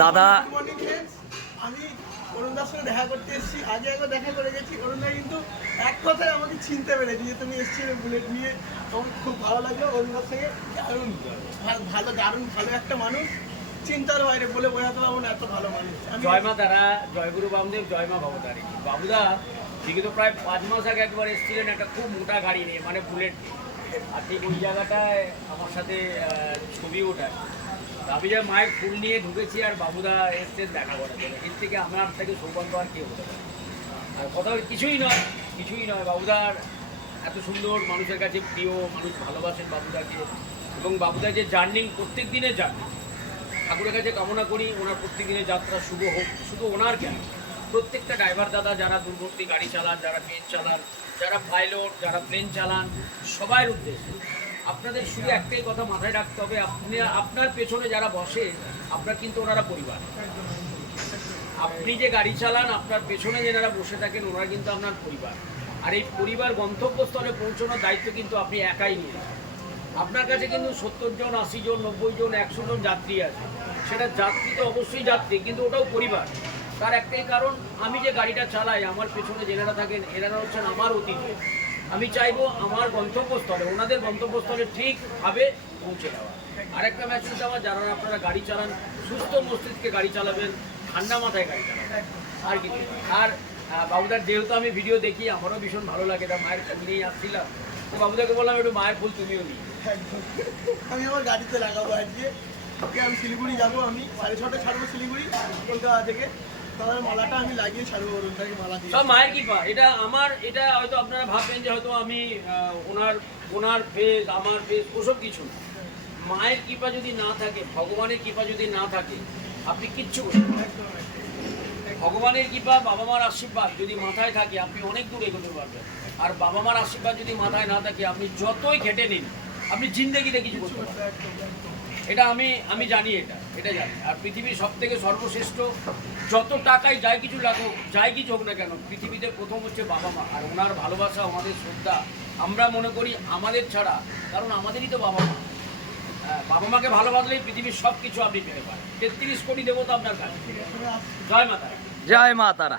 দাদা আমি অরুণদার সঙ্গে দেখা করতে এসেছি, আগে একবার দেখা করে গেছি। অরুণদা কিন্তু এক কথায় আমাকে চিনতে পেরেছি যে তুমি এসেছিলে বুলেট নিয়ে। আমার খুব ভালো লাগলো অরুণদার সঙ্গে, দারুণ ভালো একটা মানুষ, চিন্তার বাইরে বলে বোঝাতে পারবো না, এত ভালো মানুষ। জয় মা তারা, জয় গুরু বামদেব, জয় মা ভবতারী। বাবুদা বিগত প্রায় 5 মাস আগে একবার এসেছিলেন একটা খুব মোটা গাড়ি নিয়ে, মানে বুলেট নিয়ে, আর ঠিক ওই জায়গাটায় আমার সাথে ছবি ওঠায়। আমি যে মায়ের ফুল নিয়ে ঢুকেছি আর বাবুদা এসছেন দেখা করার জন্য, এর থেকে আমার থেকে সৌভাগ্য আর কেউ হতে পারে। আর কথা কিছুই নয়, বাবুদার এত সুন্দর মানুষের কাছে প্রিয়, মানুষ ভালোবাসেন বাবুদাকে, এবং বাবুদার যে জার্নি, প্রত্যেক দিনের জার্নি, ঠাকুরের কাছে কামনা করি ওনার প্রত্যেক দিনের যাত্রা শুভ হোক। শুধু ওনার কেন, প্রত্যেকটা ড্রাইভার দাদা যারা দূরবর্তী গাড়ি চালান, যারা ট্রেন চালান, যারা পাইলট, যারা প্লেন চালান, সবার উদ্দেশ্যে আপনাদের শুধু একটাই কথা মাথায় রাখতে হবে, আপনার পেছনে যারা বসে আপনার কিন্তু ওনারা পরিবার। আপনি যে গাড়ি চালান, আপনার পেছনে যারা বসে থাকেন ওনারা কিন্তু আপনার পরিবার। আর এই পরিবার গন্তব্যস্থলে পৌঁছানোর দায়িত্ব কিন্তু আপনি একাই নিয়ে। আপনার কাছে কিন্তু 70 জন, 80 জন, 90 জন, 100 জন যাত্রী আছে, সেটা যাত্রী তো অবশ্যই যাত্রী, কিন্তু ওটাও পরিবার। তার একটাই কারণ, আমি যে গাড়িটা চালাই আমার পেছনে যেনারা থাকেন এনারা হচ্ছেন আমার অতিথি। আমি চাইবো আমার গন্তব্যস্থলে, ওনাদের গন্তব্যস্থলে ঠিকভাবে পৌঁছে দেওয়া। আরেকটা মেসেজ আমার, যারা আপনারা গাড়ি চালান সুস্থ মস্তিষ্কে গাড়ি চালাবেন, ঠান্ডা মাথায় গাড়ি চালাবেন, আর কিছু। আর বাবুদার যেহেতু আমি ভিডিও দেখি, আমারও ভীষণ ভালো লাগে, এটা মায়ের ফুল নিয়েই আসছিলাম, তো বাবুদাকে বললাম একটু মায়ের ফুল তুমিও নিই। আমি আমার গাড়িতে লাগাবো আজকে। আমি শিলিগুড়ি যাবো, আমি 6:30 ছাড়বো শিলিগুড়ি কলকাতা থেকে। তাদের মালাটা আমি লাগিয়ে ছাড়বো, অরুণদাকে মালা দিয়ে। সব মায়ের কৃপা। এটা আমার, এটা হয়তো আপনারা ভাববেন যে হয়তো আমি ওনার ফেস, আমার ফেস, ওসব কিছু না। মায়ের কৃপা যদি না থাকে, ভগবানের কৃপা যদি না থাকে, আপনি কিচ্ছু করতে পারবেন না। ভগবানের কৃপা, বাবা মার আশীর্বাদ যদি মাথায় থাকে আপনি অনেক দূর এগোতে পারবেন। আর বাবা মার আশীর্বাদ যদি মাথায় না থাকে, আপনি যতই ঘেটে নিন আপনি জিন্দেগিতে কিছু করতে পারবেন। এটা আমি জানি, এটা জানি। আর পৃথিবীর সব থেকে সর্বশ্রেষ্ঠ, যত টাকায় যাই কিছু লাগুক, যাই কিছু হোক না কেন, পৃথিবীতে প্রথম হচ্ছে বাবা মা। আর ওনার ভালোবাসা, আমাদের শ্রদ্ধা, আমরা মনে করি আমাদের ছাড়া, কারণ আমাদেরই তো বাবা মা। বাবা মাকে ভালোবাসলেই পৃথিবীর সব কিছু আপনি পেতে পারেন। 33 কোটি দেবতা আপনার কাছে। জয় মাতা। জয় মা তারা।